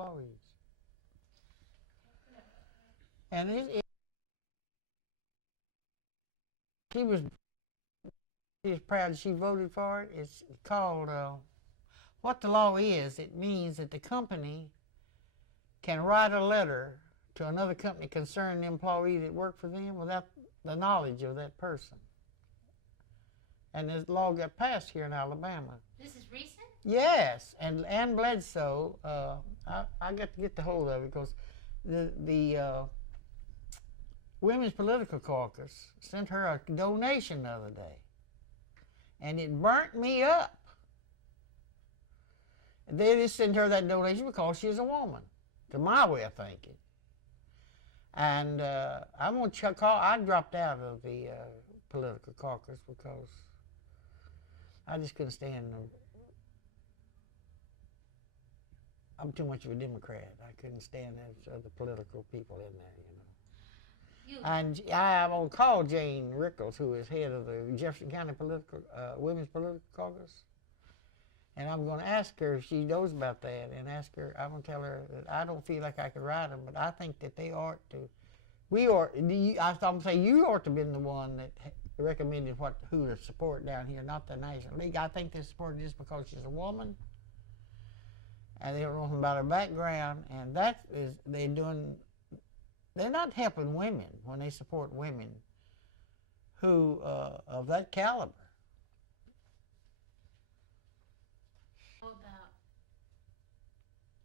employees. And she was proud she voted for it. It's called, what the law is, it means that the company can write a letter to another company concerning the employee that worked for them without the knowledge of that person. And this law got passed here in Alabama. This is recent? Yes, and Ann Bledsoe, I got to get the hold of it because the Women's Political Caucus sent her a donation the other day, and it burnt me up. They just sent her that donation because she's a woman, to my way of thinking. And I'm going to call. I dropped out of the political caucus because I just couldn't stand them. I'm too much of a Democrat. I couldn't stand those other political people in there, you know. And I'm going to call Jane Rickles, who is head of the Jefferson County Women's Political Caucus. And I'm going to ask her if she knows about that, and ask her, I'm going to tell her that I don't feel like I could write them, but I think that they ought to. I'm going to say you ought to have been the one that recommended who to support down here, not the National League. I think they support her just because she's a woman, and they don't know about her background, and that is, they're not helping women when they support women who, of that caliber. About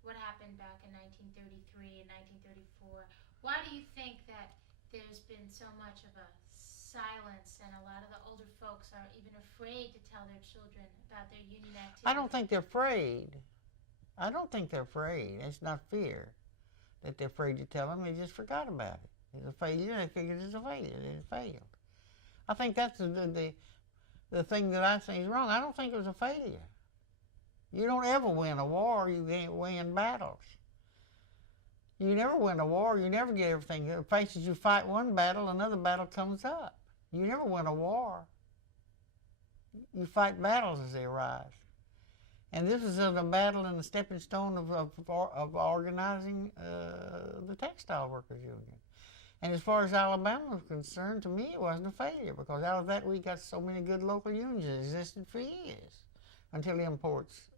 what happened back in 1933 and 1934. Why do you think that there's been so much of a silence, and a lot of the older folks are even afraid to tell their children about their union activity? I don't think they're afraid. I don't think they're afraid. It's not fear that they're afraid to tell them. They just forgot about it. It's a failure. They figured it's a failure. It failed. I think that's the thing that I think is wrong. I don't think it was a failure. You don't ever win a war. You can't win battles. You never win a war. You never get everything. In places you fight one battle, another battle comes up. You never win a war. You fight battles as they arise. And this is a battle and a stepping stone of organizing the Textile Workers Union. And as far as Alabama was concerned, to me it wasn't a failure, because out of that we got so many good local unions that existed for years until the imports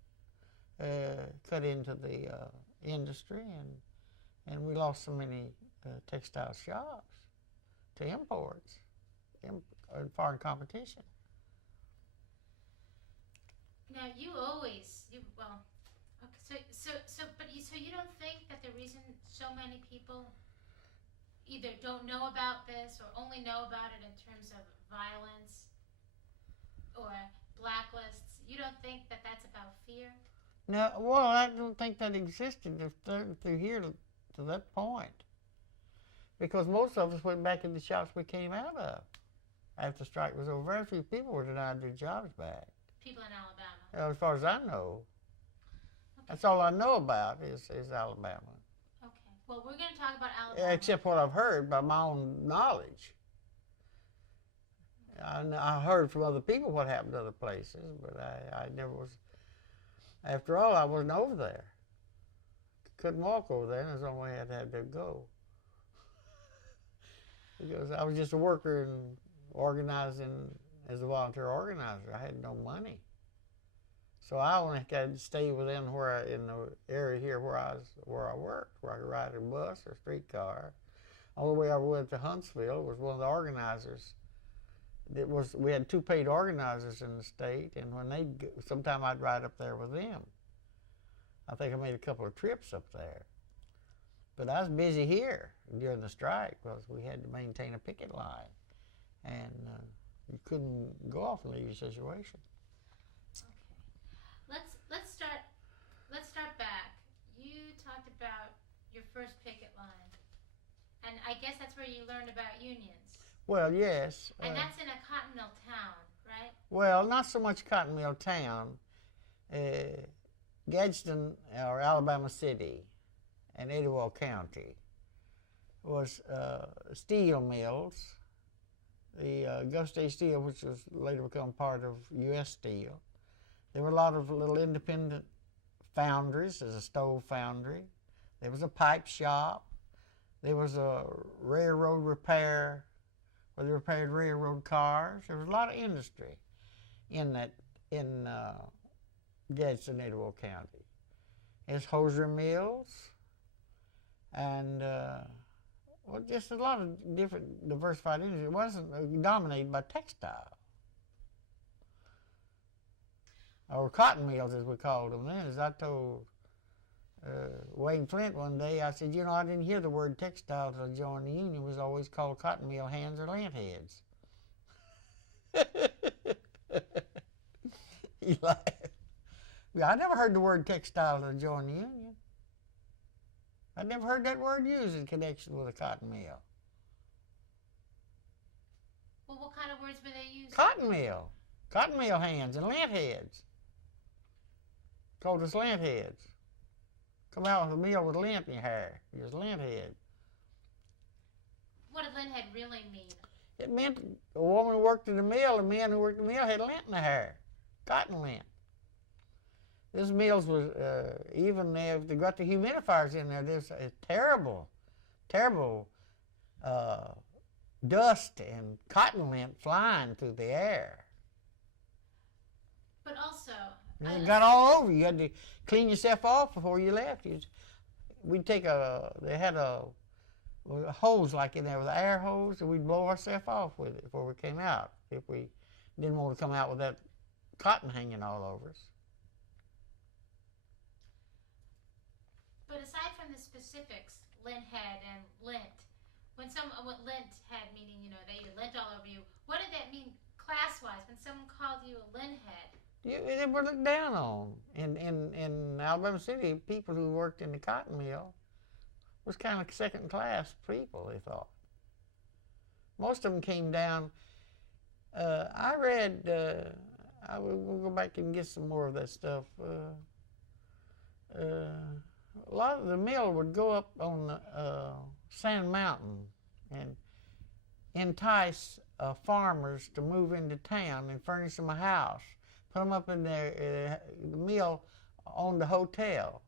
cut into the industry, and we lost so many textile shops to imports and foreign competition. Now so you don't think that the reason so many people either don't know about this or only know about it in terms of violence or blacklists, you don't think that that's about fear? No, well, I don't think that existed through here to that point, because most of us went back in the shops we came out of after the strike was over. Very few people were denied their jobs back. People in Alabama? As far as I know. Okay. That's all I know about is Alabama. Okay. Well, we're going to talk about Alabama. Except what I've heard by my own knowledge. I heard from other people what happened to other places, but I never was. After all, I wasn't over there. Couldn't walk over there, and that's the only way I had to go. Because I was just a worker and organizing as a volunteer organizer. I had no money. So I only got to stay within in the area here where I worked, where I could ride a bus or streetcar. All the way I went to Huntsville was one of the organizers. We had 2 paid organizers in the state, and sometime I'd ride up there with them. I think I made a couple of trips up there. But I was busy here during the strike because we had to maintain a picket line, and you couldn't go off and leave your situation. Okay, let's start back. You talked about your first picket line, and I guess that's where you learned about unions. Well, yes. And that's in a cotton mill town, right? Well, not so much cotton mill town. Gadsden, or Alabama City, and Etowah County was steel mills. The Gulf State Steel, which was later become part of U.S. Steel. There were a lot of little independent foundries. There's a stove foundry. There was a pipe shop. There was a railroad repair where they repaired railroad cars. There was a lot of industry in Gadsden, Etowah County. There's hosiery mills and just a lot of different diversified industry. It wasn't dominated by textile. Or cotton mills, as we called them then. As I told Wayne Flint one day, I said, I didn't hear the word textile until I joined the union. It was always called cotton mill hands or lint heads. He laughed. I never heard the word textile until I joined the union. I never heard that word used in connection with a cotton mill. Well, what kind of words were they using? Cotton mill. Cotton mill hands and lint heads. Called us lint heads. Come out with a mill with lint in your hair. You're a lint head. What did lint head really mean? It meant a woman who worked in the mill, a man who worked in the mill had lint in their hair. Cotton lint. This mills was, even if they got the humidifiers in there, there's a terrible, terrible dust and cotton lint flying through the air. But also, and it got all over you. You had to clean yourself off before you left. We'd take they had a hose like in there with an air hose, and we'd blow ourselves off with it before we came out if we didn't want to come out with that cotton hanging all over us. But aside from the specifics, lint head and lint, what lint head meaning, that you lint all over you, what did that mean class-wise when someone called you a lint head? They were looked down on. In Alabama City, people who worked in the cotton mill was kind of second-class people, they thought. Most of them came down. I read, we'll go back and get some more of that stuff. A lot of the mill would go up on Sand Mountain and entice farmers to move into town and furnish them a house. Put them up in there. The mill owned the hotel,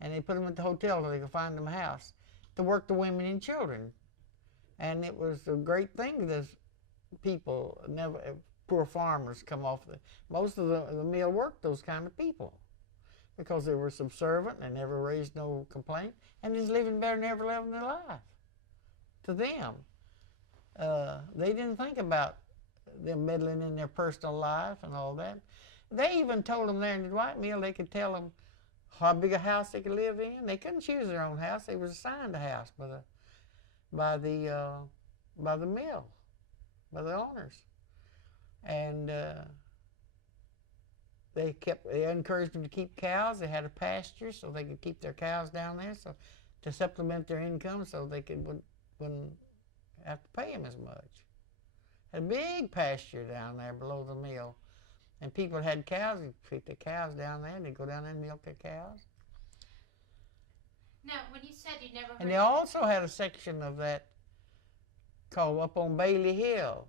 and they put them at the hotel so they could find them a house to work the women and children. And it was a great thing that people, poor farmers come off. Most of the mill worked those kind of people because they were subservient and never raised no complaint and just living better than ever living their life. To them, they didn't think about them meddling in their personal life and all that. They even told them there in the white mill they could tell them how big a house they could live in. They couldn't choose their own house. They were assigned a house by the mill, by the owners, and they encouraged them to keep cows. They had a pasture so they could keep their cows down there, so to supplement their income, so they wouldn't have to pay them as much. Had a big pasture down there below the mill, and people had cows. They'd keep their cows down there, and they'd go down there and milk their cows. Now, when you said you never heard... And they also had a section of that called up on Bailey Hill.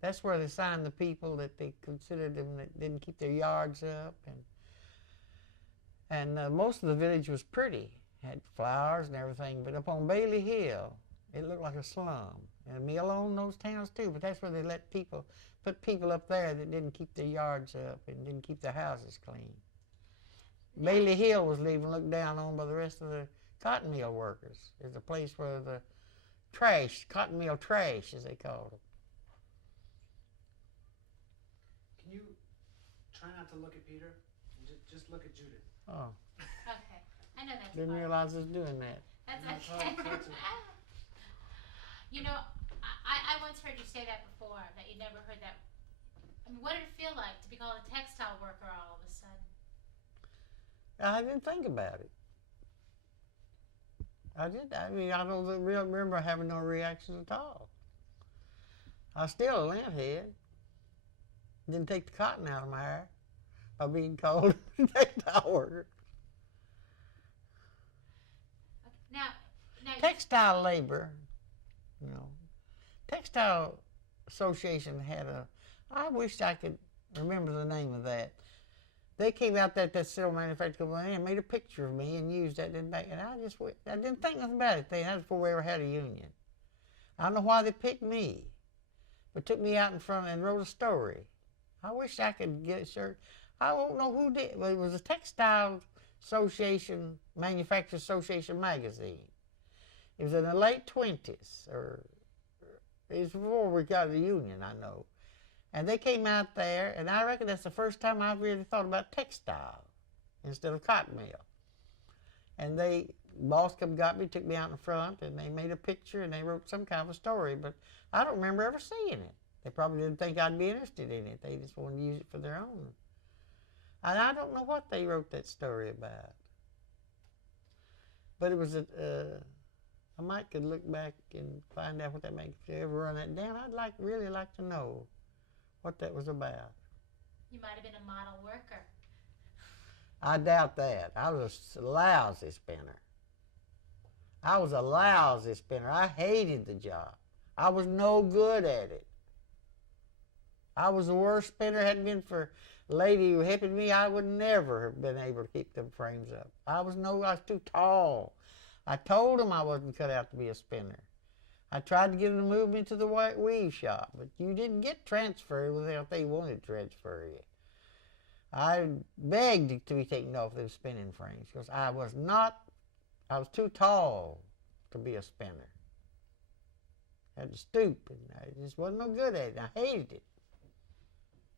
That's where they signed the people that they considered them that didn't keep their yards up. And most of the village was pretty. Had flowers and everything, but up on Bailey Hill, it looked like a slum. And the mill owned those towns too, but that's where they put people up there that didn't keep their yards up and didn't keep their houses clean. Bailey Hill was even looked down on by the rest of the cotton mill workers. It's a place where the trash, cotton mill trash, as they called it. Can you try not to look at Peter? Just look at Judith. Oh. Okay, I know that's Didn't fine. realize I was doing that. That's No, it's okay. hard to- I once heard you say that before, that you never heard that. I mean, what did it feel like to be called a textile worker all of a sudden? I didn't think about it. I don't remember having no reaction at all. I was still a lint head. Didn't take the cotton out of my hair by being called a textile worker. Now Textile labor, Textile Association had I wish I could remember the name of that. They came out there at that cell manufacturing company and made a picture of me and used that in back. And I didn't think nothing about it then. That was before we ever had a union. I don't know why they picked me, but took me out in front and wrote a story. I wish I could get a shirt. I don't know who did. But it was a Textile Association, Manufacturers Association magazine. It was in the late 20s, or it was before we got the union, I know. And they came out there, and I reckon that's the first time I've really thought about textile instead of cotton mill. And boss come got me, took me out in front, and they made a picture, and they wrote some kind of a story, but I don't remember ever seeing it. They probably didn't think I'd be interested in it. They just wanted to use it for their own. And I don't know what they wrote that story about. But it was I might could look back and find out what that makes. If you ever run that down, I'd really like to know what that was about. You might have been a model worker. I doubt that. I was a lousy spinner. I was a lousy spinner. I hated the job. I was no good at it. I was the worst spinner. Hadn't been for a lady who helped me, I would never have been able to keep them frames up. I was too tall. I told them I wasn't cut out to be a spinner. I tried to get them to move me to the white weave shop, but you didn't get transferred without they wanted to transfer you. I begged to be taken off those spinning frames because I was too tall to be a spinner. I had to stoop, and I just wasn't no good at it. I hated it.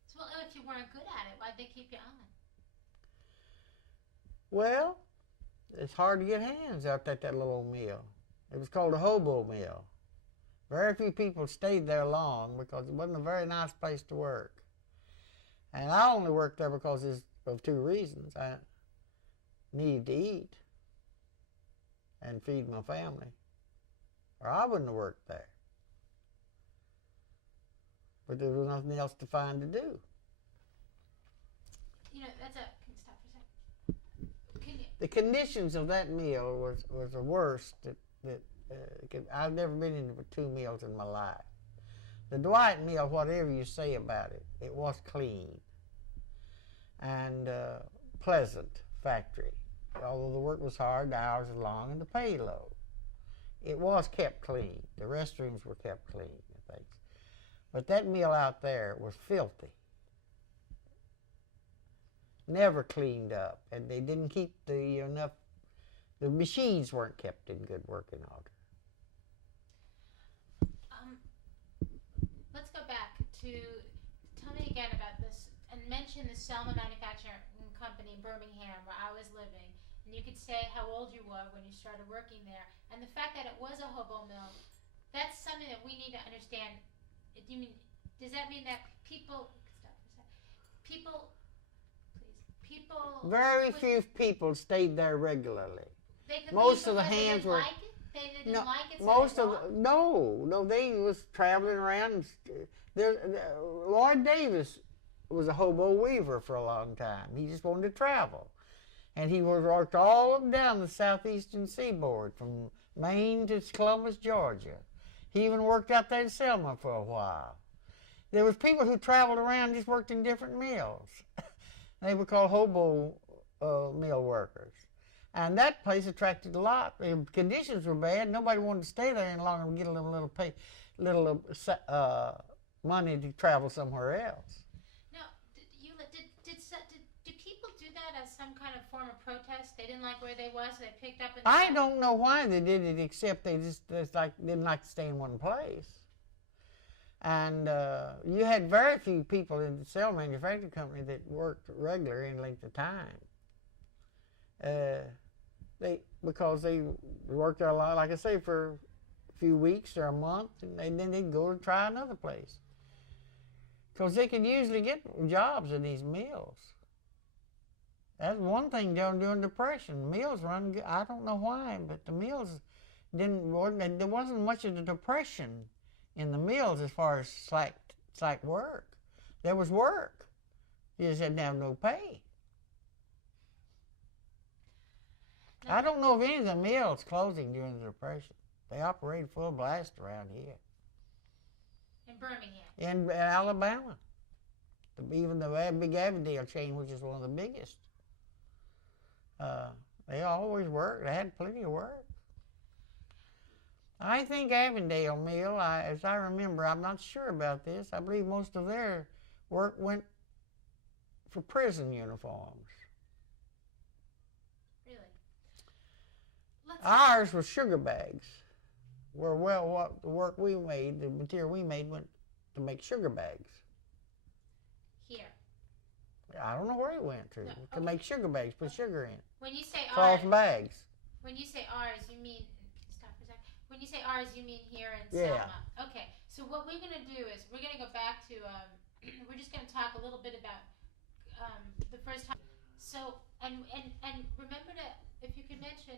So if you weren't good at it, why'd they keep you on? Well, it's hard to get hands out at that little old mill. It was called a hobo mill. Very few people stayed there long because it wasn't a very nice place to work. And I only worked there because of two reasons. I needed to eat and feed my family, or I wouldn't have worked there. But there was nothing else to find to do. You know, can you stop for a second? The conditions of that meal was the worst I've never been in two meals in my life. The Dwight meal, whatever you say about it, it was clean and pleasant factory. Although the work was hard, the hours were long, and the pay low. It was kept clean. The restrooms were kept clean and things. But that meal out there was filthy. Never cleaned up, and they didn't keep the machines weren't kept in good working order. Let's go back to, tell me again about this, and mention the Selma Manufacturing Company in Birmingham where I was living, and you could say how old you were when you started working there, and the fact that it was a hobo mill, that's something that we need to understand. Does that mean that people, Very few people stayed there regularly. They could Most leave of the because hands they were. didn't like it? They didn't No, like it, so most they of walked? no, they was traveling around. Lloyd Davis was a hobo weaver for a long time. He just wanted to travel, and he worked all up and down the southeastern seaboard from Maine to Columbus, Georgia. He even worked out there in Selma for a while. There was people who traveled around and just worked in different mills. They were called hobo mill workers. And that place attracted a lot. The conditions were bad. Nobody wanted to stay there any longer and get a little money to travel somewhere else. Now, did people do that as some kind of form of protest? They didn't like where they was, so they picked up and... I don't know why they did it, except they just didn't like to stay in one place. And you had very few people in the cell manufacturing company that worked regular any length of time. Because they worked there a lot, like I say, for a few weeks or a month, and then they'd go and try another place. Because they could usually get jobs in these mills. That's one thing during the Depression. Mills run good. I don't know why, but the mills there wasn't much of the Depression in the mills as far as slack work. There was work. You just didn't have no pay. I don't know of any of the mills closing during the Depression. They operated full blast around here. In Birmingham? In Alabama. Even the big Avondale chain, which is one of the biggest, they always worked. They had plenty of work. I think Avondale Mill, as I remember, I'm not sure about this, I believe most of their work went for prison uniforms. Really? Ours was sugar bags. Where, well, what the work we made, the material we made went to make sugar bags. Here. I don't know where it went to. No, To okay. make sugar bags, put sugar in. When you say Cloth ours, bags. when you say ours, you mean, stop for a second. When you say ours, you mean here in Yeah. Selma. Okay. So what we're gonna do is we're gonna go back to we're just gonna talk a little bit about the first time. So and remember to, if you could mention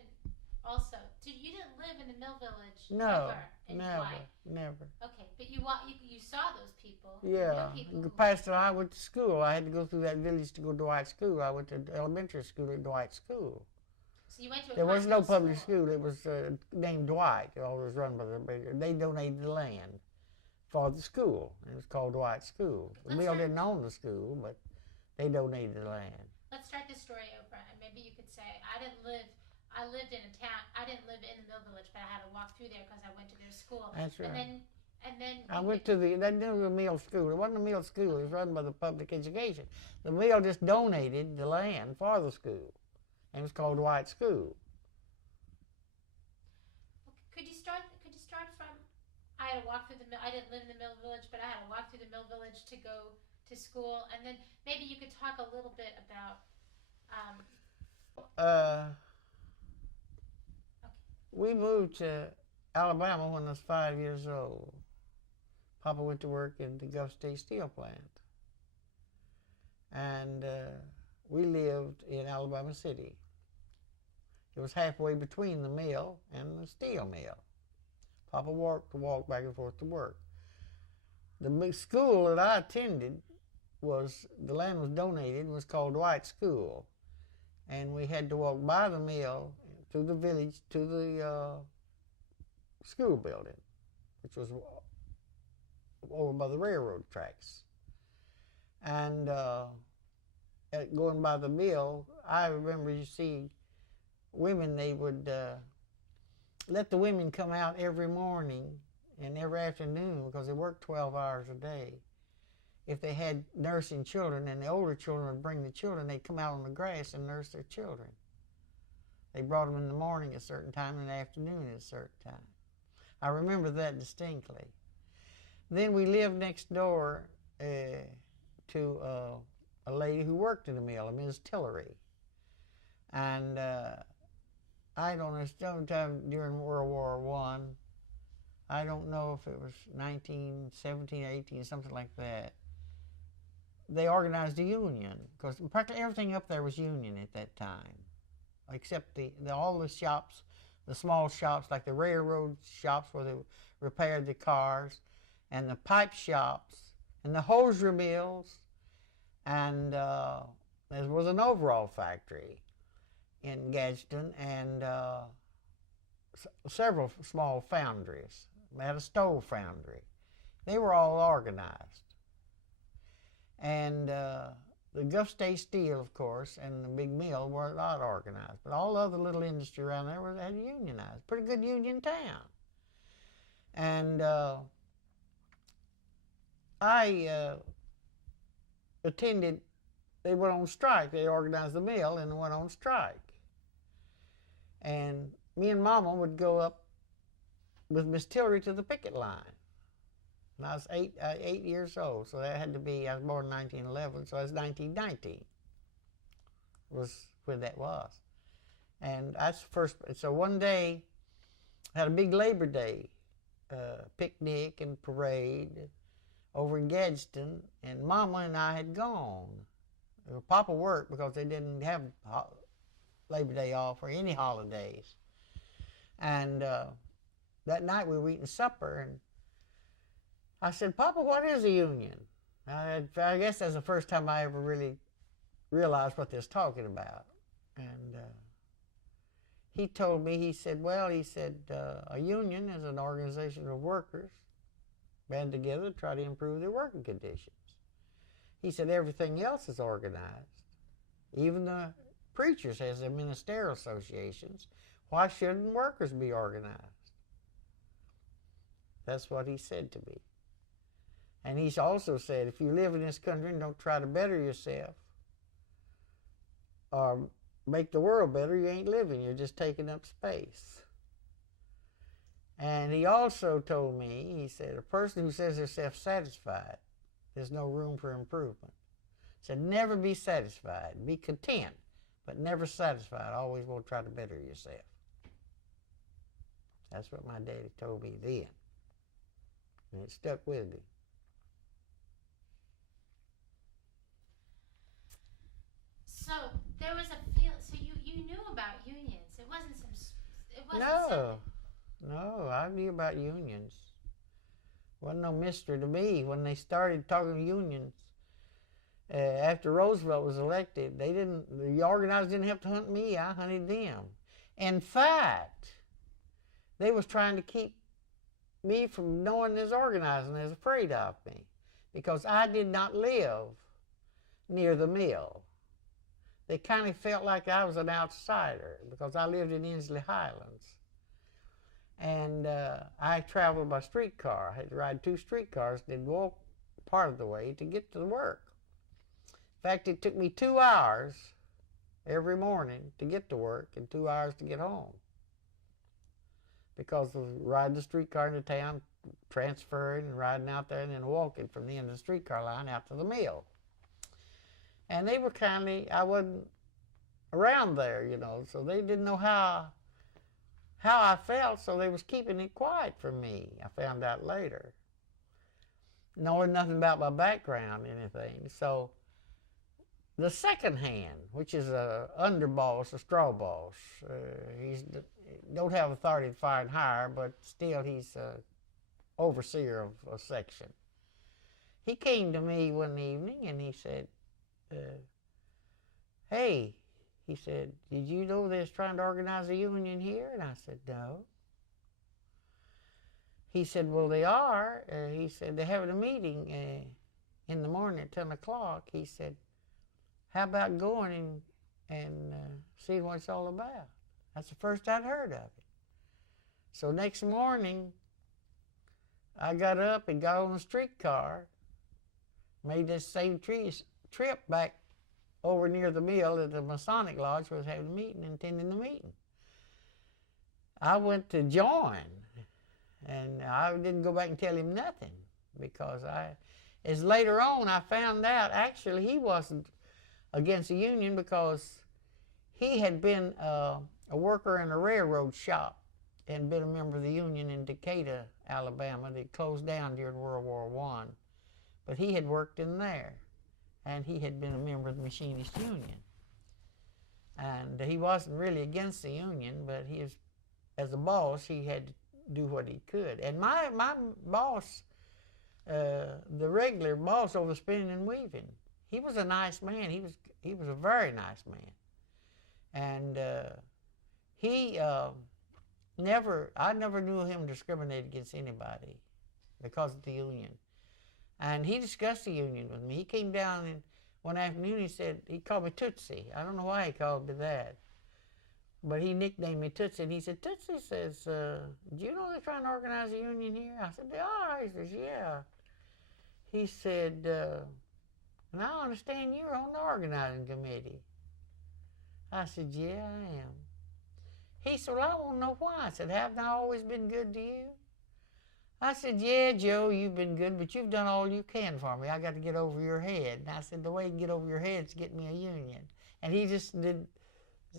also, you didn't live in the Mill Village No, ever in never, Dwight. never. Okay, but you saw those people. Yeah, You knew people past I went to school. I had to go through that village to go to Dwight School. I went to elementary school at Dwight School. So you went to a There was no convent public school. It was named Dwight. It was run by they donated the land for the school. It was called Dwight School. The mill didn't own the school, but they donated the land. Let's start this story over, and maybe you could say, I lived in a town, I didn't live in the Mill Village, but I had to walk through there because I went to their school. That's right. And then I went to that was a mill school. It wasn't a mill school. It was run by the public education. The mill just donated the land for the school, and it was called Dwight School. Could you start from, I had to walk through the mill, I didn't live in the Mill Village, but I had to walk through the Mill Village to go to school, and then maybe you could talk a little bit about, We moved to Alabama when I was 5 years old. Papa went to work in the Gulf State Steel Plant. And we lived in Alabama City. It was halfway between the mill and the steel mill. Papa walked back and forth to work. The big school that I attended the land was donated and was called Dwight School. And we had to walk by the mill, through the village, to the school building, which was over by the railroad tracks. And going by the mill, I remember you see women, they would let the women come out every morning and every afternoon because they worked 12 hours a day. If they had nursing children and the older children would bring the children, they'd come out on the grass and nurse their children. They brought them in the morning at a certain time and in the afternoon at a certain time. I remember that distinctly. Then we lived next door to a lady who worked in the mill, a Ms. Tillery. And I don't know, sometime during World War I don't know if it was 1917 or 18, something like that, they organized a union, because practically everything up there was union at that time, except all the shops, the small shops like the railroad shops where they repaired the cars, and the pipe shops, and the hosiery mills, and there was an overall factory in Gadsden, and several small foundries. They had a stove foundry. They were all organized. And the Gulf State Steel, of course, and the big mill were not organized. But all the other little industry around there had unionized. Pretty good union town. And I attended, they went on strike. They organized the mill and went on strike. And me and Mama would go up with Miss Tillery to the picket line. And I was 8 years old, so that had to be, I was born in 1911, so that's 1990 was when that was. And that's the first, so one day, I had a big Labor Day picnic and parade over in Gadsden, and Mama and I had gone. Papa worked because they didn't have Labor Day off or any holidays. And that night we were eating supper, and I said, Papa, what is a union? I guess that's the first time I ever really realized what they was talking about. And he told me, he said, a union is an organization of workers band together to try to improve their working conditions. He said everything else is organized. Even the preachers has their ministerial associations. Why shouldn't workers be organized? That's what he said to me. And he's also said, if you live in this country and don't try to better yourself or make the world better, you ain't living. You're just taking up space. And he also told me, he said, a person who says they're self-satisfied, there's no room for improvement. He said, never be satisfied. Be content, but never satisfied. Always want to try to better yourself. That's what my daddy told me then. And it stuck with me. So there was a feel. So you knew about unions. It wasn't some. It wasn't. No, I knew about unions. Wasn't no mystery to me when they started talking unions. After Roosevelt was elected, the organizers didn't have to hunt me. I hunted them. In fact, they was trying to keep me from knowing this organizing. They was afraid of me because I did not live near the mill. They kind of felt like I was an outsider because I lived in Inslee Highlands. And I traveled by streetcar. I had to ride 2 streetcars, then walk part of the way to get to the work. In fact, it took me 2 hours every morning to get to work and 2 hours to get home because of riding the streetcar into town, transferring and riding out there and then walking from the end of the streetcar line out to the mill. And they were I wasn't around there, you know, so they didn't know how I felt, so they was keeping it quiet from me. I found out later. Knowing nothing about my background, anything. So the second hand, which is a underboss, a straw boss, he's don't have authority to fire and hire, but still he's overseer of a section. He came to me one evening and he said, hey, he said, did you know they was trying to organize a union here? And I said, no. He said, well, they are. He said, they're having a meeting in the morning at 10 o'clock. He said, how about going and seeing what it's all about? That's the first I'd heard of it. So next morning, I got up and got on a streetcar, made this same trip back over near the mill at the Masonic Lodge where I was having a meeting and attending the meeting. I went to join, and I didn't go back and tell him nothing because as later on I found out actually he wasn't against the union because he had been a worker in a railroad shop and been a member of the union in Decatur, Alabama. They closed down during World War I, but he had worked in there. And he had been a member of the Machinist Union. And he wasn't really against the union, but he was, as a boss, he had to do what he could. And my boss, the regular boss over spinning and weaving, he was a nice man. He was a very nice man. And I never knew him discriminate against anybody because of the union. And he discussed the union with me. He came down and one afternoon he called me Tootsie. I don't know why he called me that. But he nicknamed me Tootsie. And he said, Tootsie says, do you know they're trying to organize a union here? I said, they are. He says, yeah. He said, and I understand you're on the organizing committee. I said, yeah, I am. He said, well, I want to know why. I said, haven't I always been good to you? I said, yeah, Joe, you've been good, but you've done all you can for me. I got to get over your head. And I said, the way you can get over your head is to get me a union. And he just said,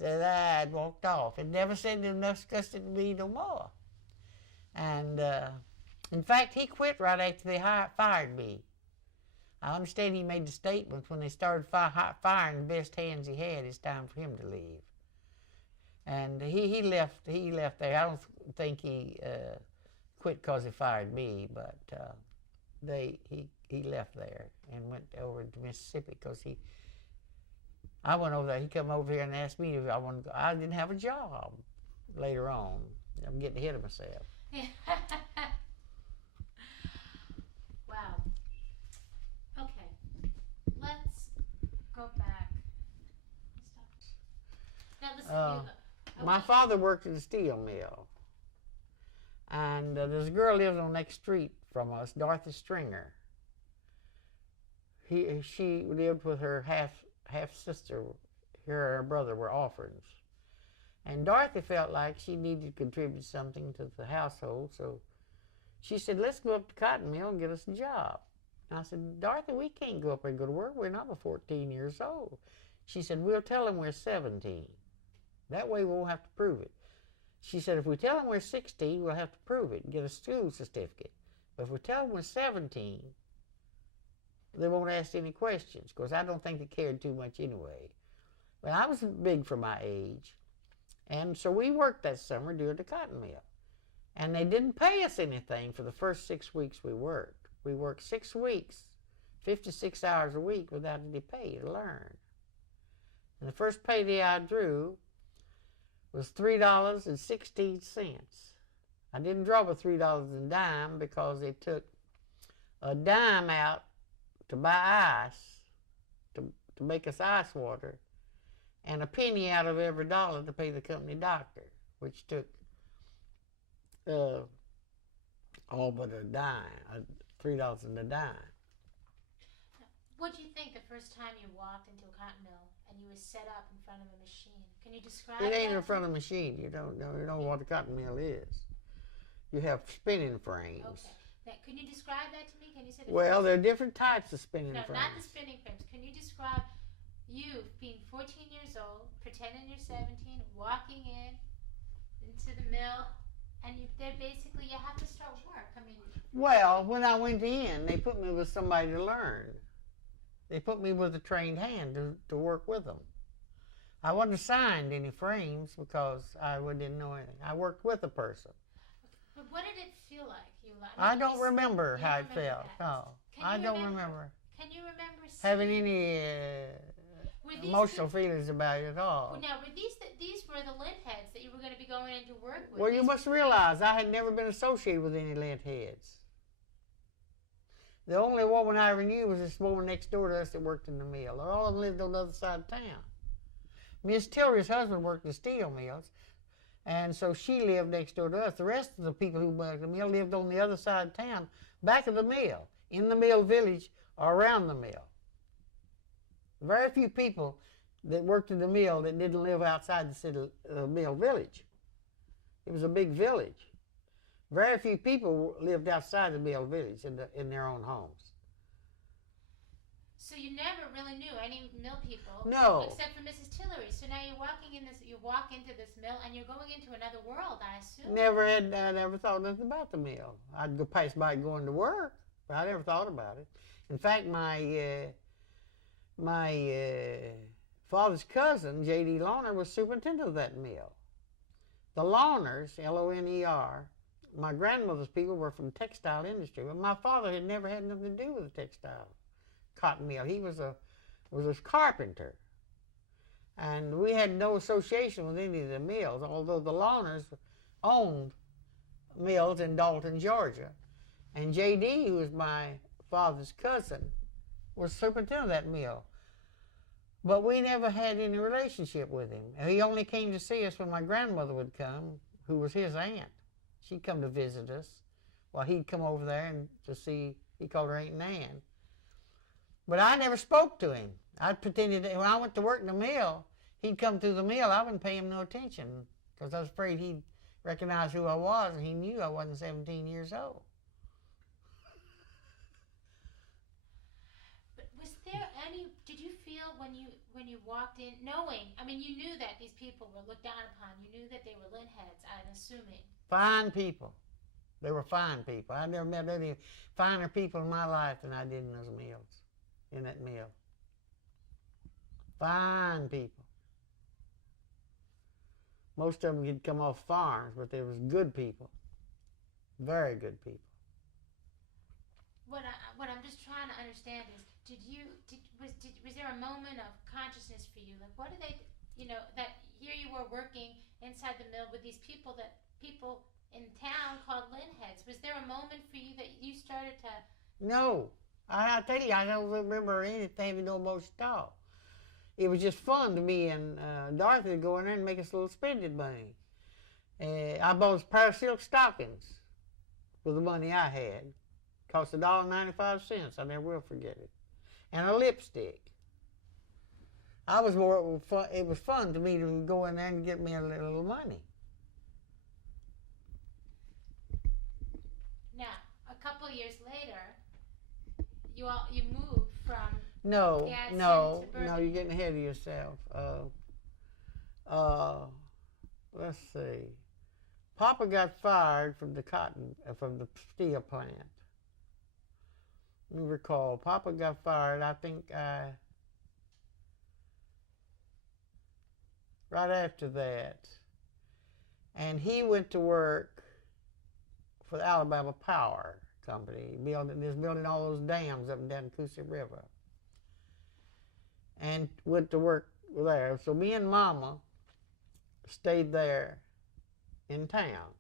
and walked off. And never said to discuss it to me no more. And in fact, he quit right after they fired me. I understand he made the statement when they started firing the best hands he had, it's time for him to leave. And he left there. I don't think he quit because he fired me, but he left there and went over to Mississippi because I went over there. He come over here and asked me if I wanted to go. I didn't have a job later on. I'm getting ahead of myself. Wow. Okay. Go back. Stop. Now listen, I My want- father worked at a steel mill. And there's a girl lives on the next street from us, Dorothy Stringer. She lived with her half sister. Her and her brother were orphans. And Dorothy felt like she needed to contribute something to the household, so she said, let's go up to the cotton mill and get us a job. And I said, Dorothy, we can't go up there and go to work. We're not but 14 years old. She said, we'll tell them we're 17. That way we won't have to prove it. She said, if we tell them we're 16, we'll have to prove it and get a school certificate. But if we tell them we're 17, they won't ask any questions, because I don't think they cared too much anyway. But I was big for my age. And so we worked that summer doing the cotton mill. And they didn't pay us anything for the first 6 weeks we worked. We worked 6 weeks, 56 hours a week without any pay to learn. And the first payday I drew was $3.16. I didn't draw the $3 and dime because they took a dime out to buy ice, to make us ice water, and a penny out of every dollar to pay the company doctor, which took all but a dime, $3 and a dime. What do you think the first time you walked into a cotton mill and you were set up in front of a machine? Can you describe It ain't that? in front of a machine. You don't know what a cotton mill is. You have spinning frames. Okay. Now, can you describe that to me? Can you say the Well, first... there are different types of spinning No, frames. not the spinning frames. Can you describe you being 14 years old, pretending you're 17, walking into the mill, and they're basically, you have to start work. I mean... Well, when I went in, they put me with somebody to learn. They put me with a trained hand to work with them. I wasn't assigned any frames because I didn't know anything. I worked with a person. But what did it feel like, Eula? I don't remember you how it remember felt. that. No, Can I you don't remember- remember Can you remember having any Were these emotional feelings about it at all. Now, were these were the lint heads that you were going to be going into work with? Well, you These- must realize I had never been associated with any lint heads. The only woman I ever knew was this woman next door to us that worked in the mill. All of them lived on the other side of town. Miss Tillery's husband worked in the steel mills, and so she lived next door to us. The rest of the people who worked in the mill lived on the other side of town, back of the mill, in the mill village, or around the mill. Very few people that worked in the mill that didn't live outside the city, mill village. It was a big village. Very few people lived outside the mill village in their own homes. So you never really knew any mill people, No. except for Mrs. Tillery. So now you're walking in this. You walk into this mill, and you're going into another world, I assume. I never thought nothing about the mill. I'd go pass by going to work, but I never thought about it. In fact, my father's cousin, J.D. Lawner, was superintendent of that mill. The Lawners, L-O-N-E-R, my grandmother's people were from textile industry, but my father had never had nothing to do with the textile cotton mill. He was a carpenter, and we had no association with any of the mills, although the Lawners owned mills in Dalton, Georgia. And J.D., who was my father's cousin, was superintendent of that mill. But we never had any relationship with him. And he only came to see us when my grandmother would come, who was his aunt. She'd come to visit us while he'd come over there and to see, he called her Aunt Nan. But I never spoke to him. I pretended that when I went to work in the mill, he'd come through the mill. I wouldn't pay him no attention because I was afraid he'd recognize who I was, and he knew I wasn't 17 years old. But was there any? Did you feel when you walked in, knowing? I mean, you knew that these people were looked down upon. You knew that they were lint heads. I'm assuming. Fine people. They were fine people. I never met any finer people in my life than I did in those mills, in that mill. Fine people. Most of them had come off farms, but there was good people. Very good people. What I'm just trying to understand is, was there a moment of consciousness for you? Like, what did they, that here you were working inside the mill with these people in town called lint heads. Was there a moment for you that you started to? No. I tell you, I don't remember anything, no emotion at all. it was just fun to me and Dorothy to go in there and make us a little spending money. I bought a pair of silk stockings with the money I had. Cost $1.95. I never will forget it. And a lipstick. I was more fun. It was fun to me to go in there and get me a little money. Now, a couple years later, you moved from No, Gadsden no, to no. You're Birmingham. getting ahead of yourself. Let's see. Papa got fired from from the steel plant. Let me recall. Papa got fired. I think right after that, and he went to work for the Alabama Power Company, building all those dams up and down the Coosa River, and went to work there. So me and Mama stayed there in town.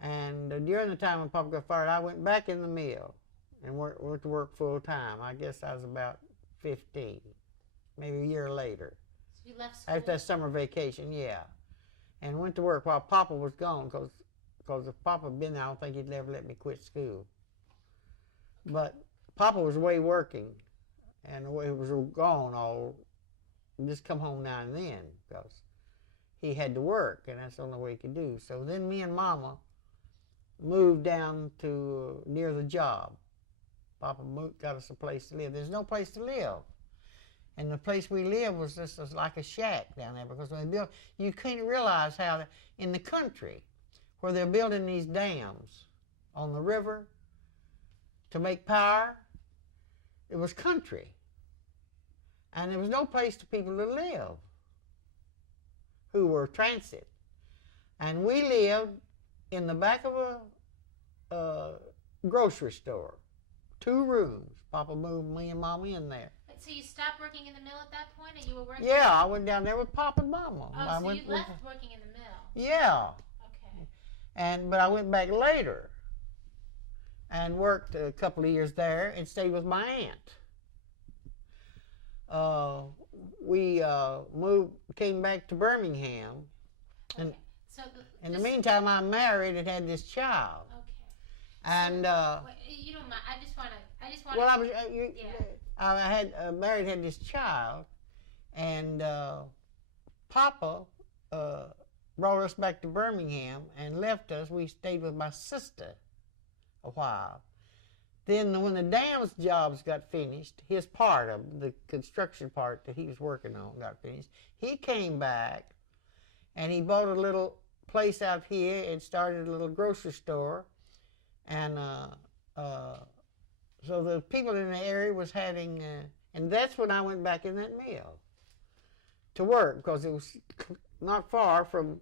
And during the time when Papa got fired, I went back in the mill and went to work full time. I guess I was about 15, maybe a year later. So you left school? After that summer vacation, yeah. And went to work while Papa was gone, because if Papa had been there, I don't think he'd never let me quit school. But Papa was away working, and he was gone all, just come home now and then, because he had to work, and that's the only way he could do. So then me and Mama moved down to near the job. Papa got us a place to live. There's no place to live. And the place we lived was just like a shack down there, because when they built, you couldn't realize how in the country where they're building these dams on the river to make power, it was country. And there was no place for people to live who were transit. And we lived in the back of a grocery store, 2 rooms. Papa moved me and Mama in there. So you stopped working in the mill at that point, or you were working? Yeah, I went down there with Papa and Mama. Oh, so you left working in the mill? Yeah. Okay. But I went back later and worked a couple of years there and stayed with my aunt. We came back to Birmingham, and Okay. So in the meantime, I married and had this child. Okay. And Wait, you don't mind? I just want to. well, I was Yeah. I had married, had this child, and Papa brought us back to Birmingham and left us. We stayed with my sister a while. Then when the dams jobs got finished, his part of the construction part that he was working on got finished, he came back and he bought a little place out here and started a little grocery store. And so the people in the area was having, and that's when I went back in that mill to work, because it was not far from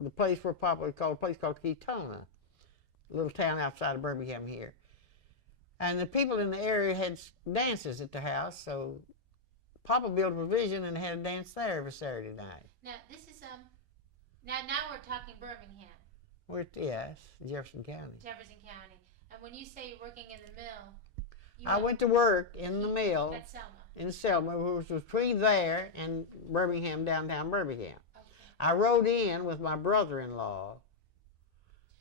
the place where Papa called, a place called Ketona, a little town outside of Birmingham here. And the people in the area had dances at their house, so Papa built a provision and had a dance there every Saturday night. Now this is now we're talking Birmingham. Yes, Jefferson County. Jefferson County. And when you say you're working in the mill, I went to work in the mill at Selma. in Selma, which was between there and Birmingham, downtown Birmingham. Okay. I rode in with my brother-in-law,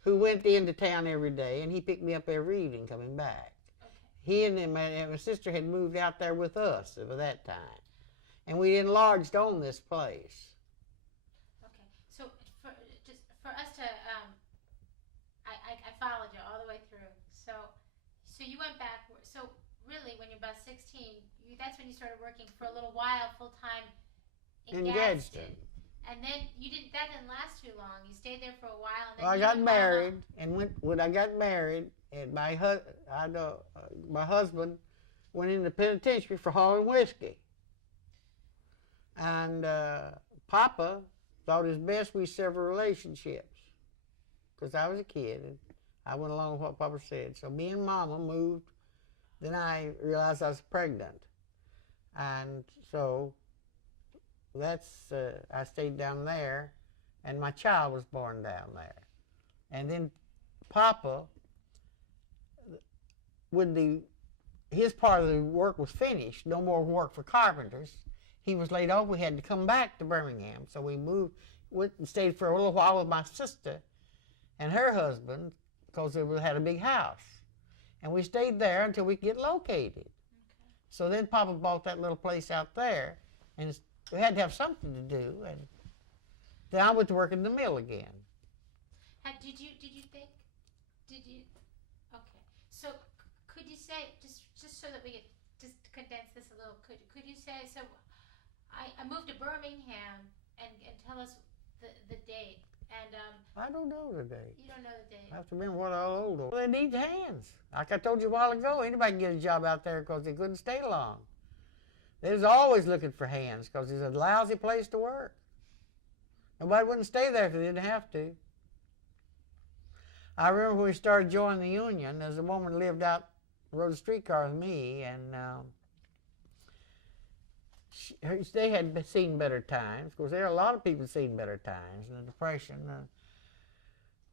who went into town every day, and he picked me up every evening coming back. Okay. He and my sister had moved out there with us at that time, and we enlarged on this place. Okay. So for us to I followed you all the way through. So you went back. So really, when you're about 16, that's when you started working for a little while full time in Gadsden. And then that didn't last too long. You stayed there for a while. And then I got married, and when I got married, and my husband went in the penitentiary for hauling whiskey. And Papa thought it best we sever relationships, because I was a kid, and I went along with what Papa said. So me and Mama moved. Then I realized I was pregnant, and so that's I stayed down there, and my child was born down there. And then Papa, with the his part of the work was finished, no more work for carpenters. He was laid off. We had to come back to Birmingham, so we went and stayed for a little while with my sister and her husband because they had a big house. And we stayed there until we could get located. Okay. So then Papa bought that little place out there, and we had to have something to do. And then I went to work in the mill again. Did you think? Okay. So could you say just so that we get just to condense this a little? Could you say so? I moved to Birmingham and tell us the date. And I don't know the date. You don't know the date. I have to remember what all old. Well, they need hands. Like I told you a while ago, anybody can get a job out there because they couldn't stay long. They was always looking for hands because it's a lousy place to work. Nobody wouldn't stay there if they didn't have to. I remember when we started joining the union, there's a woman who lived out, rode a streetcar with me, and they had seen better times. Of course, there are a lot of people seen better times in the Depression.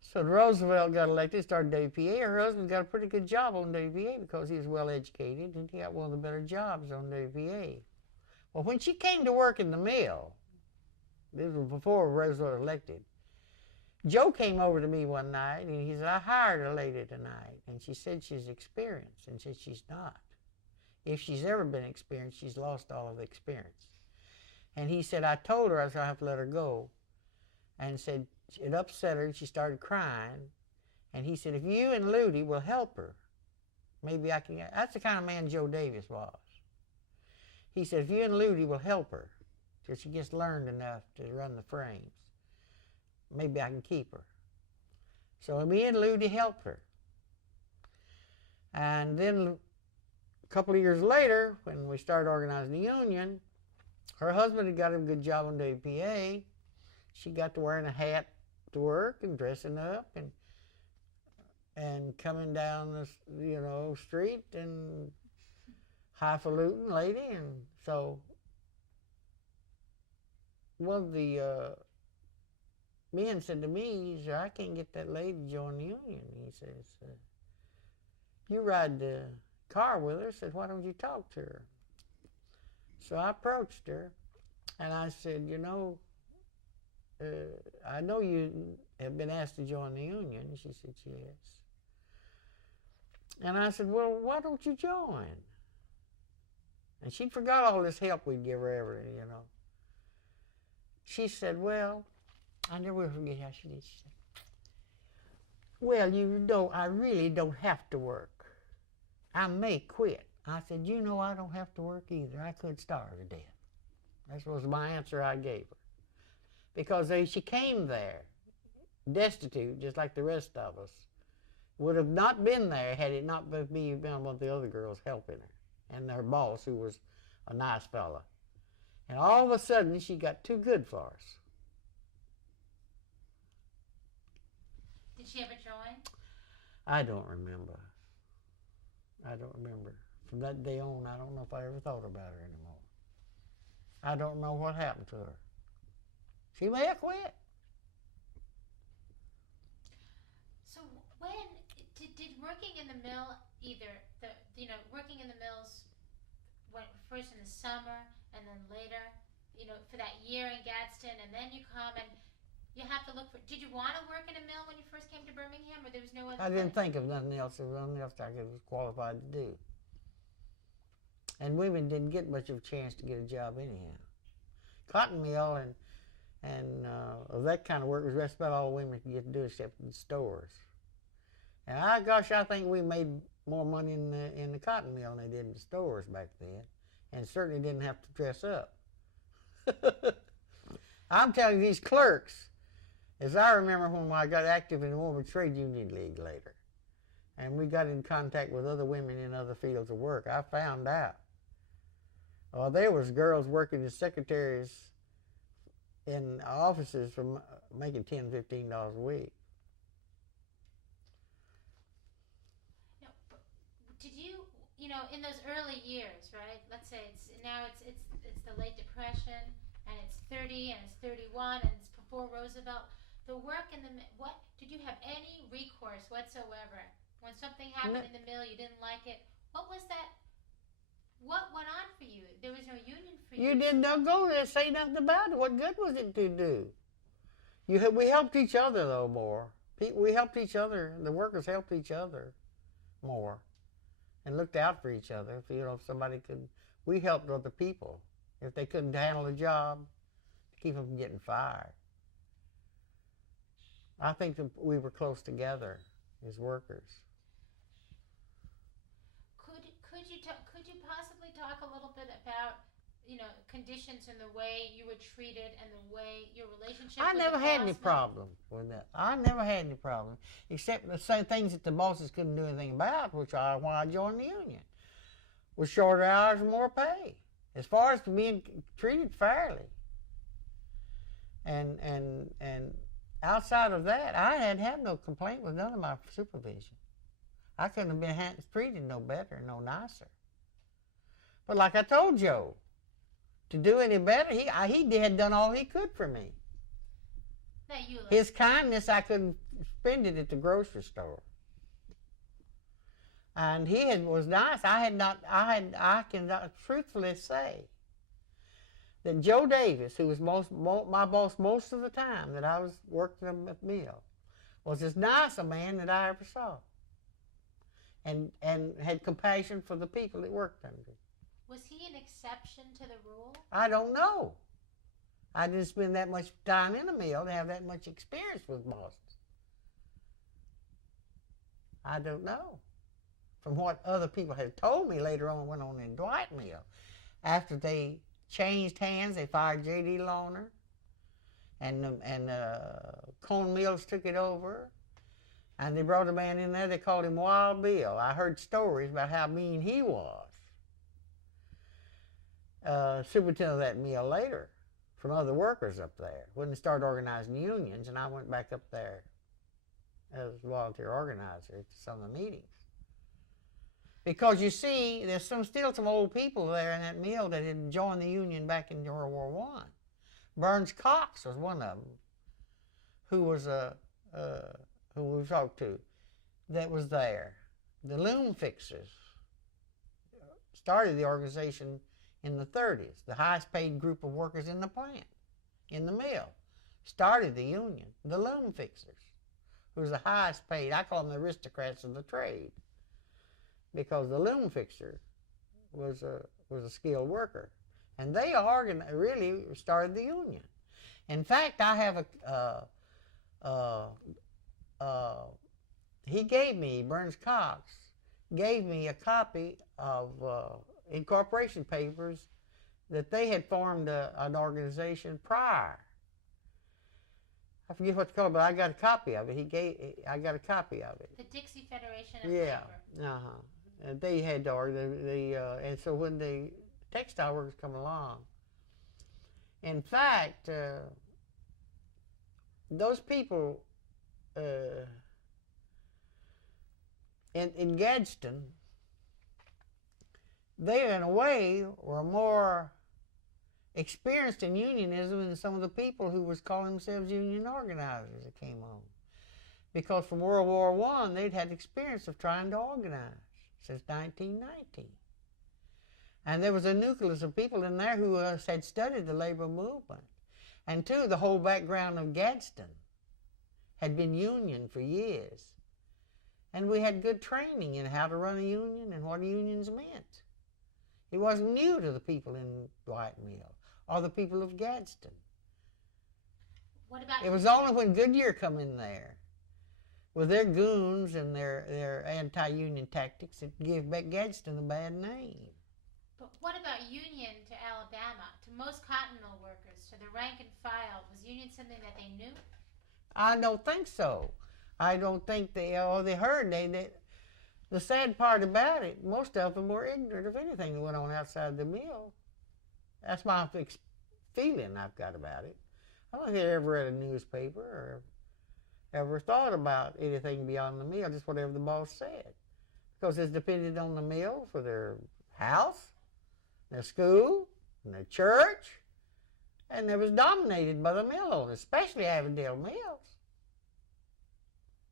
So Roosevelt got elected, started WPA. Her husband got a pretty good job on WPA because he was well educated, and he got one of the better jobs on WPA. Well, when she came to work in the mill, this was before Roosevelt was elected, Joe came over to me one night, and he said, I hired a lady tonight, and she said she's experienced, and said she's not. If she's ever been experienced, she's lost all of the experience. And he said, I told her I was going to have to let her go. And said, it upset her, and she started crying. And he said, if you and Ludi will help her, maybe I can. That's the kind of man Joe Davis was. He said, if you and Ludi will help her till she gets learned enough to run the frames, maybe I can keep her. So me and Ludi helped her. And then a couple of years later, when we started organizing the union, her husband had got a good job on WPA. She got to wearing a hat to work and dressing up and coming down the street and highfalutin lady. And so one of the men said to me, he said, I can't get that lady to join the union. He says, you ride the car with her. I said, why don't you talk to her? So I approached her, and I said, I know you have been asked to join the union. She said, yes. And I said, well, why don't you join? And she forgot all this help we'd give her ever. She said, well, I never will forget how she did. She said, well, I really don't have to work. I may quit. I said, I don't have to work either. I could starve to death. That was my answer I gave her. Because she came there destitute, just like the rest of us. Would have not been there had it not been one of the other girls helping her, and her boss, who was a nice fella. And all of a sudden, she got too good for us. Did she ever join? I don't remember. From that day on, I don't know if I ever thought about her anymore. I don't know what happened to her. She may have quit. So when did working in the mill, working in the mills, first in the summer and then later, for that year in Gadsden, and then you come and you have to look for. Did you want to work in a mill when you first came to Birmingham, or there was no other? I didn't think of nothing else. There was nothing else I was qualified to do. And women didn't get much of a chance to get a job anyhow. Cotton mill and that kind of work was just about all women could get to do except in stores. And I think we made more money in the cotton mill than they did in the stores back then, and certainly didn't have to dress up. I'm telling you, these clerks, as I remember when I got active in the Women's Trade Union League later, and we got in contact with other women in other fields of work, I found out. Well, there was girls working as secretaries in offices for making $10, $15 a week. No, but did you, in those early years, right? Let's say it's the late Depression, and it's 30, and it's 31, and it's before Roosevelt. The work in what did you have any recourse whatsoever when something happened in the mill? You didn't like it. What was that? What went on for you? There was no union for you. You did not go there and say nothing about it. What good was it to do? We helped each other, though, more. We helped each other. The workers helped each other more and looked out for each other. If somebody could, we helped other people. If they couldn't handle the job, to keep them from getting fired. I think that we were close together as workers. Could you possibly talk a little bit about, conditions and the way you were treated and the way your relationship I with never the had any boss problem with that. I never had any problem, except the same things that the bosses couldn't do anything about, which I why I joined the union, was shorter hours and more pay. As far as being treated fairly, and outside of that, I had no complaint with none of my supervision. I couldn't have been treated no better, no nicer. But like I told Joe, to do any better, he had done all he could for me. Now, Eula. His kindness, I couldn't spend it at the grocery store. And was nice. I can truthfully say that Joe Davis, who was my boss most of the time that I was working at the mill, was as nice a man that I ever saw. And had compassion for the people that worked under him. Was he an exception to the rule? I don't know. I didn't spend that much time in the mill to have that much experience with bosses. I don't know. From what other people had told me later on, went on in Dwight Mill. After they changed hands, they fired J.D. Lohner, and Cone Mills took it over, and they brought a man in there, they called him Wild Bill. I heard stories about how mean he was. Superintendent of that mill later, from other workers up there, when they started organizing unions, and I went back up there as a volunteer organizer to some of the meetings. Because you see, there's still some old people there in that mill that had joined the union back in World War I. Burns Cox was one of them, who we talked to, that was there. The loom fixers started the organization in the 30s. The highest paid group of workers in the plant, in the mill, started the union. The loom fixers, who was the highest paid. I call them the aristocrats of the trade, because the loom fixer was a skilled worker, and they really started the union. In fact, I have Burns Cox gave me a copy of incorporation papers that they had formed an organization prior. I forget what it's called, but I got a copy of it. I got a copy of it. The Dixie Federation of Yeah, Labor. And they had and so when the textile workers come along, in fact, those people in Gadsden, they in a way were more experienced in unionism than some of the people who was calling themselves union organizers that came on. Because from World War I, they'd had experience of trying to organize since 1919. And there was a nucleus of people in there who had studied the labor movement. And too, the whole background of Gadsden had been union for years. And we had good training in how to run a union and what unions meant. It wasn't new to the people in Dwight Mill or the people of Gadsden. What about it was only when Goodyear come in there with their goons and their anti-union tactics that gave Gadsden a bad name. But what about union to Alabama, to most cotton mill workers, to the rank and file? Was union something that they knew? I don't think so. I don't think they heard. The sad part about it, most of them were ignorant of anything that went on outside the mill. That's my feeling I've got about it. I don't think they ever read a newspaper or ever thought about anything beyond the mill, just whatever the boss said. Because it's depended on the mill for their house, their school, and their church, and it was dominated by the mill owners, especially Avondale Mills,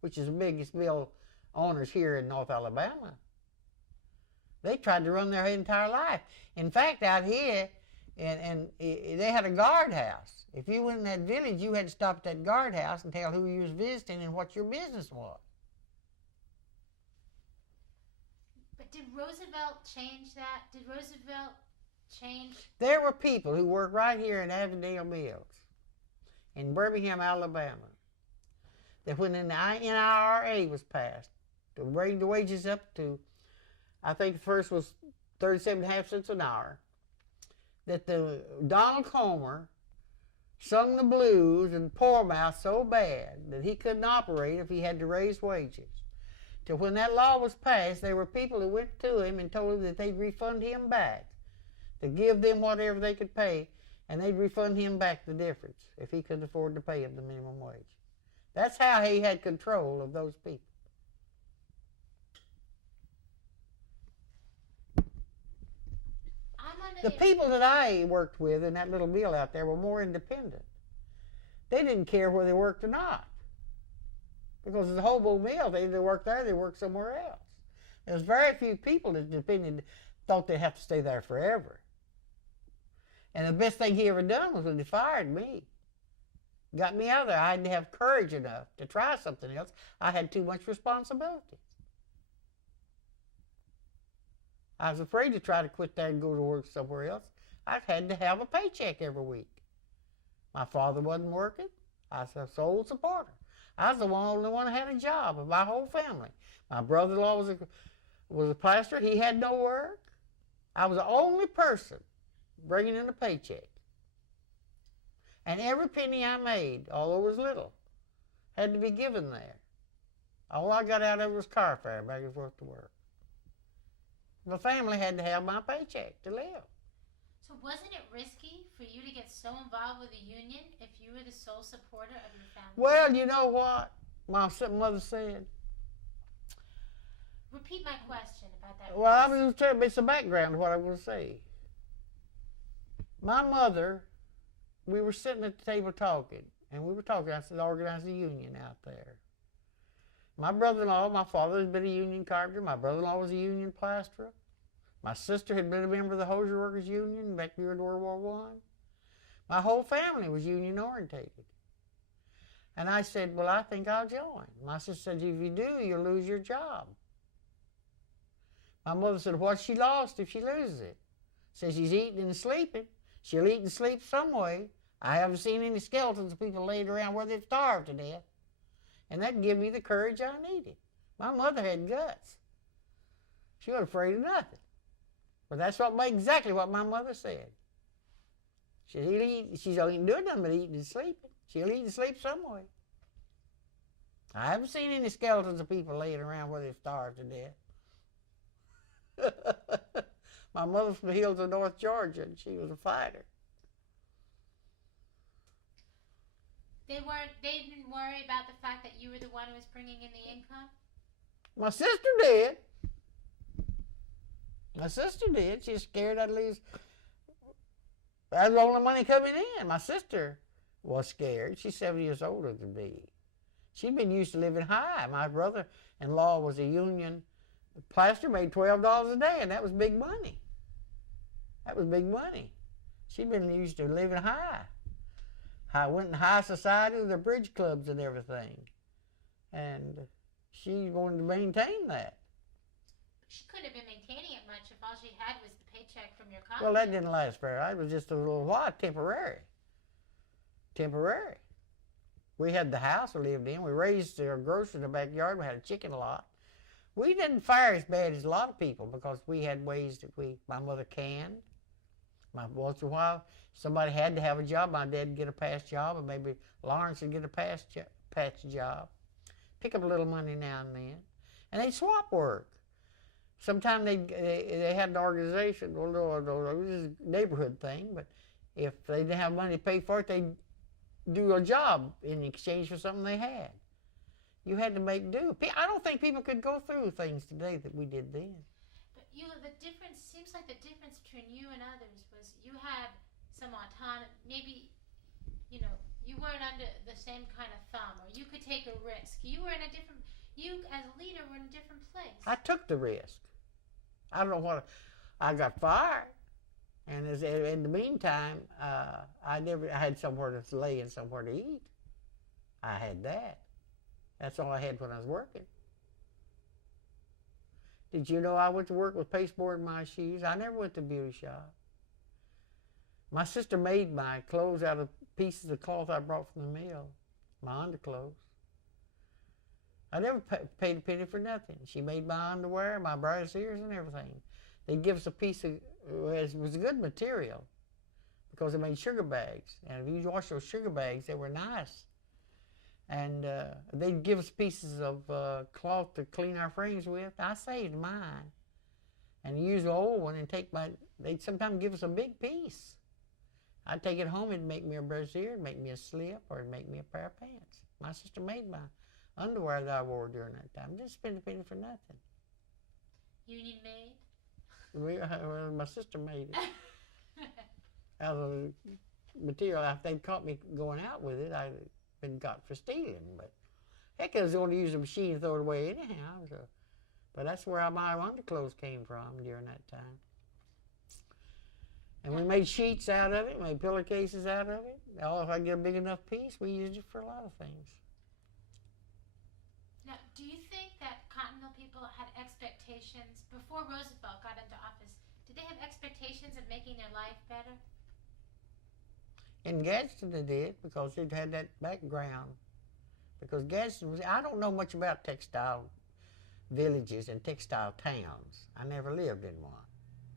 which is the biggest mill owners here in North Alabama. They tried to run their entire life. In fact, out here, and they had a guardhouse. If you went in that village, you had to stop at that guardhouse and tell who you was visiting and what your business was. But did Roosevelt change that? Did Roosevelt change? There were people who worked right here in Avondale Mills, in Birmingham, Alabama, that when the NIRA was passed, to raise the wages up to, I think the first was 37.5 cents an hour, that the Donald Comer sung the blues and poor mouth so bad that he couldn't operate if he had to raise wages. Till when that law was passed, there were people who went to him and told him that they'd refund him back, to give them whatever they could pay, and they'd refund him back the difference if he couldn't afford to pay them the minimum wage. That's how he had control of those people. The people that I worked with in that little mill out there were more independent. They didn't care whether they worked or not. Because it's a hobo mill, they either work there or they work somewhere else. There's very few people that thought they'd have to stay there forever. And the best thing he ever done was when he fired me. Got me out of there. I had to have courage enough to try something else. I had too much responsibility. I was afraid to try to quit there and go to work somewhere else. I had to have a paycheck every week. My father wasn't working. I was a sole supporter. I was the only one that had a job of my whole family. My brother-in-law was a pastor. He had no work. I was the only person bringing in a paycheck. And every penny I made, although it was little, had to be given there. All I got out of it was car fare back and forth to work. The family had to have my paycheck to live. So wasn't it risky for you to get so involved with the union if you were the sole supporter of your family? Well, you know what my mother said? Repeat my question about that. Well, I was going to tell you some background to what I was going to say. My mother, we were sitting at the table talking, and we were talking. I said, organize a union out there. My brother-in-law, my father had been a union carpenter. My brother-in-law was a union plasterer. My sister had been a member of the Hosier Workers Union back during World War I. My whole family was union orientated. And I said, well, I think I'll join. My sister said, if you do, you'll lose your job. My mother said, what's she lost if she loses it? Says she's eating and sleeping. She'll eat and sleep some way. I haven't seen any skeletons of people laid around where they've starved to death. And that gave me the courage I needed. My mother had guts. She wasn't afraid of nothing. But that's exactly what my mother said. She's ain't doing nothing but eating and sleeping. She'll eat and sleep some way. I haven't seen any skeletons of people laying around where they've starved to death. My mother's from the hills of North Georgia, and she was a fighter. They didn't worry about the fact that you were the one who was bringing in the income? My sister did. My sister did. She's scared I'd lose. That was the only money coming in. My sister was scared. She's 7 years older than me. She'd been used to living high. My brother-in-law was a union plasterer, made $12 a day, and that was big money. That was big money. She'd been used to living high. I went in high society with the bridge clubs and everything. And she wanted to maintain that. She couldn't have been maintaining it much if all she had was the paycheck from your company. Well, that didn't last very long. It was just a little while, temporary. Temporary. We had the house we lived in. We raised our groceries in the backyard. We had a chicken lot. We didn't fire as bad as a lot of people because we had ways that my mother canned. Once in a while, somebody had to have a job. My dad would get a patch job, and maybe Lawrence would get a patch job. Pick up a little money now and then. And they'd swap work. Sometimes they had an organization, it was a neighborhood thing, but if they didn't have money to pay for it, they'd do a job in exchange for something they had. You had to make do. I don't think people could go through things today that we did then. But the difference, seems like the difference between you and others was you had some autonomy. Maybe, you weren't under the same kind of thumb, or you could take a risk. You as a leader were in a different place. I took the risk. I don't know what. I got fired, and in the meantime, I had somewhere to lay and somewhere to eat. I had that. That's all I had when I was working. Did you know I went to work with pasteboard in my shoes? I never went to a beauty shop. My sister made my clothes out of pieces of cloth I brought from the mill, my underclothes. I never paid a penny for nothing. She made my underwear, my brassieres, and everything. They'd give us a piece of, it was good material because they made sugar bags. And if you wash those sugar bags, they were nice. And they'd give us pieces of cloth to clean our frames with. I saved mine and use the old one and they'd sometimes give us a big piece. I'd take it home, it'd make me a brassiere, it'd make me a slip, or it'd make me a pair of pants. My sister made my underwear that I wore during that time. Didn't spend a penny for nothing. Union made? Well, my sister made it. Out of the material, if they'd caught me going out with it, I'd been got for stealing. But heck, I was going to use the machine and throw it away anyhow. So. But that's where my underclothes came from during that time. And we made sheets out of it, made pillowcases out of it. If I get a big enough piece, we used it for a lot of things. Now, do you think that Cotton Mill people had expectations before Roosevelt got into office? Did they have expectations of making their life better? In Gadsden they did, because it had that background. Because Gadsden was, I don't know much about textile villages and textile towns. I never lived in one.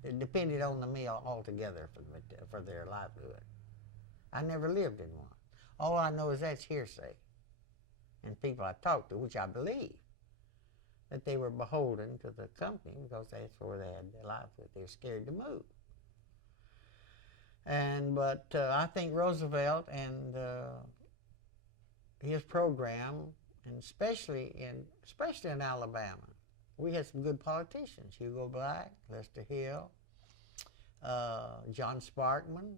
It depended on the mill altogether for their livelihood. I never lived in one. All I know is that's hearsay. And people I talked to, which I believe, that they were beholden to the company because that's where they had their livelihood. They were scared to move. But I think Roosevelt and his program, and especially in Alabama, we had some good politicians: Hugo Black, Lester Hill, John Sparkman,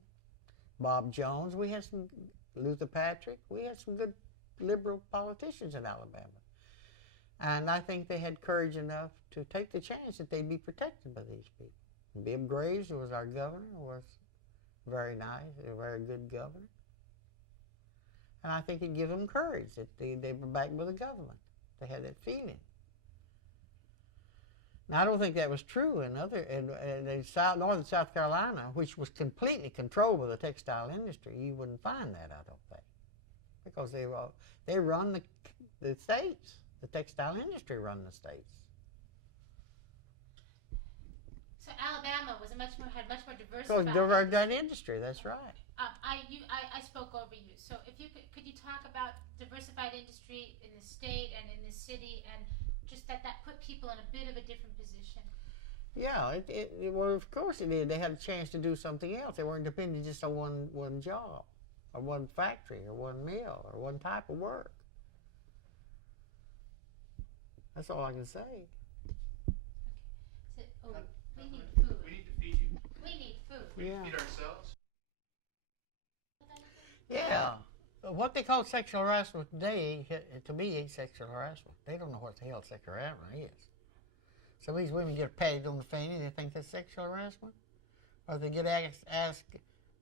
Bob Jones. We had some Luther Patrick. We had some good liberal politicians in Alabama, and I think they had courage enough to take the chance that they'd be protected by these people. Bibb Graves, who was our governor, was very nice, a very good governor. And I think it gave them courage that they were back with the government. They had that feeling. Now, I don't think that was true in northern South Carolina, which was completely controlled by the textile industry. You wouldn't find that, I don't think, because they run the states. The textile industry run the states. So Alabama was had much more Because diversified. that industry, that's right. I spoke over you. So if you could you talk about diversified industry in the state and in the city, and just that put people in a bit of a different position? Yeah, well, of course it did. They had a chance to do something else. They weren't dependent just on one job, or one factory, or one mill, or one type of work. That's all I can say. Okay. So, we need food. We need to feed you. We need food. We need to feed ourselves. Yeah. What they call sexual harassment today, to me, ain't sexual harassment. They don't know what the hell sexual harassment is. Some of these women get patted on the fanny, they think that's sexual harassment. Or they get asked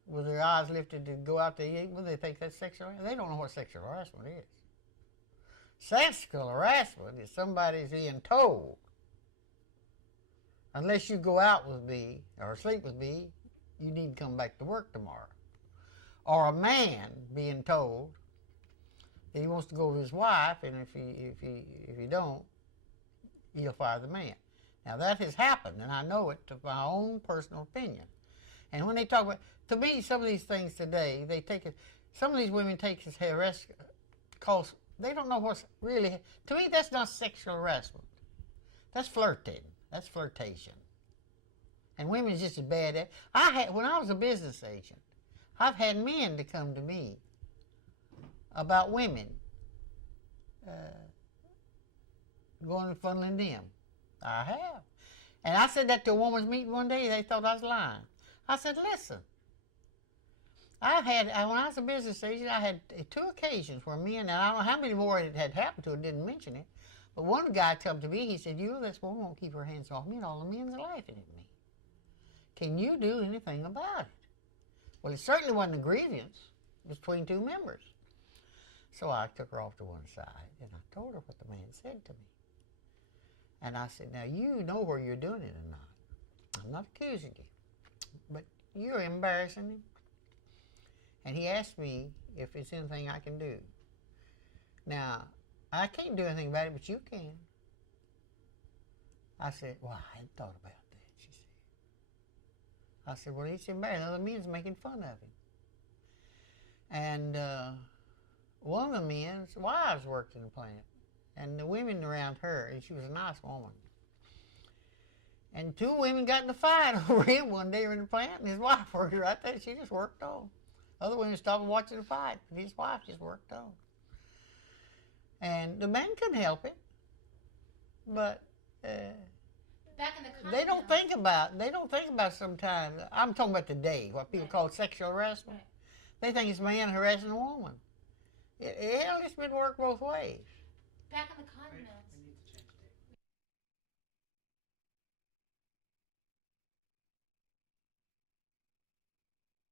with their eyes lifted to go out to eat, well, they think that's sexual harassment. They don't know what sexual harassment is. Sexual harassment is somebody's being told, unless you go out with me or sleep with me, you need to come back to work tomorrow. Or a man being told that he wants to go with his wife, and if he don't, he'll fire the man. Now that has happened, and I know it to my own personal opinion. And when they talk about, to me, some of these things today, they take it. Some of these women take this harassment because they don't know what's really. To me, that's not sexual harassment. That's flirting. That's flirtation. And women's just as bad at. When I was a business agent, I've had men to come to me about women going and funneling them. I have. And I said that to a woman's meeting one day. They thought I was lying. I said, listen, when I was a business agent, I had 2 occasions where men, and I don't know how many more it had happened to, didn't mention it, But one guy told to me, he said, "You, this woman won't keep her hands off me, and all the men's laughing at me. Can you do anything about it?" Well, it certainly wasn't a grievance between two members. So I took her off to one side, and I told her what the man said to me. And I said, "Now, you know where you're doing it or not. I'm not accusing you, but you're embarrassing him." And he asked me if it's anything I can do. Now, I can't do anything about it, but you can. I said, "Well, I hadn't thought about that," she said. I said, "Well, he's embarrassed. Other men's making fun of him." And one of the men's wives worked in the plant, and the women around her, and she was a nice woman. And two women got in a fight over him one day in the plant, and his wife worked right there. She just worked on. Other women stopped watching the fight, but his wife just worked on. And the man couldn't help it, but Back in the they don't think about sometimes. I'm talking about today, what people call sexual harassment. Right. They think it's a man harassing a woman. Hell, it's been worked both ways. Back in the cotton mills,